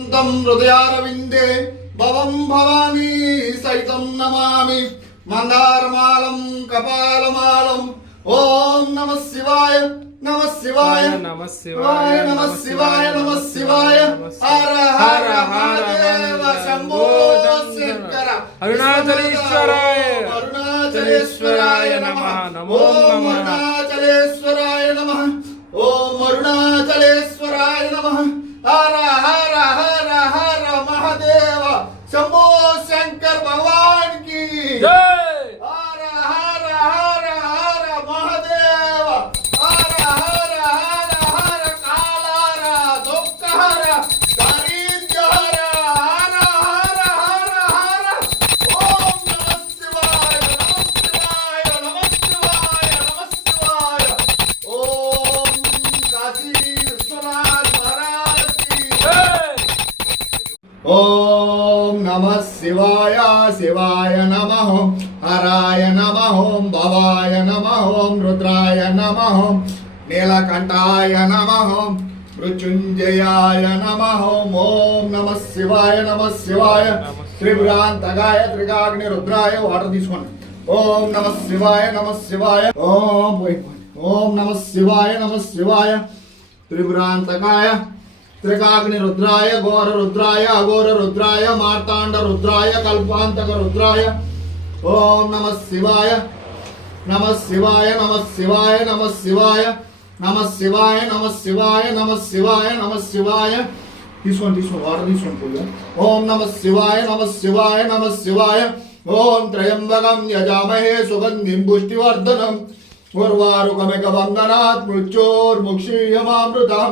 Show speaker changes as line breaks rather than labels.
హృదయారవిందే భవం భవానీ సైతం నమామి మందారమాలం కపాలమాలం ఓం నమ శివాయ నమ శివాయ
నమ శివాయ
నమ శివాయ నమ శివాయ హర హర హరదేవ శంభో శంకర
అరుణాచలేశ్వరాయ
అరుణాచలేశ్వరాయ నమ నమో అరుణాచలేశ్వరాయ నమ Jesus. ॐ नमः शिवाय शिवाय नमः हराय नमः भवाय नमः रुद्राय नमः नीलकण्ठाय नमः मृत्युञ्जयाय नमः ॐ नमः शिवाय नमः शिवाय त्रिपुरान्तकाय त्रिकाग्निरुद्राय వాటర్ తీసుకోండి ఓం నమ శివాయ నమ శివాయ ఓం పోయి, పోయి. ఓం నమ శివాయ నమ శివాయ త్రిపురాంతకాయ త్రికాగ్ని రుద్రాయ ఘోర రుద్రాయ అఘోర రుద్రాయ మార్తాండ రుద్రాయ కల్పాంతక రుద్రాయ ఓం నమ శివాయ నమ శివాయ నమ శివాయ నమ శివాయ నమ శివాయ నమ శివాయ నమ శివాయ నమ శివాయ తీసుకోండి తీసుకోండి వాటర్ తీసుకోండి పూజ ఓం నమ శివాయ నమ శివాయ నమ శివాయ ఓం త్రయంబకం యజామహే సుగంధిం పుష్టివర్ధనం ఉర్వారుకమిక వందనాత్ మృత్యోర్ముక్షీయమామృతం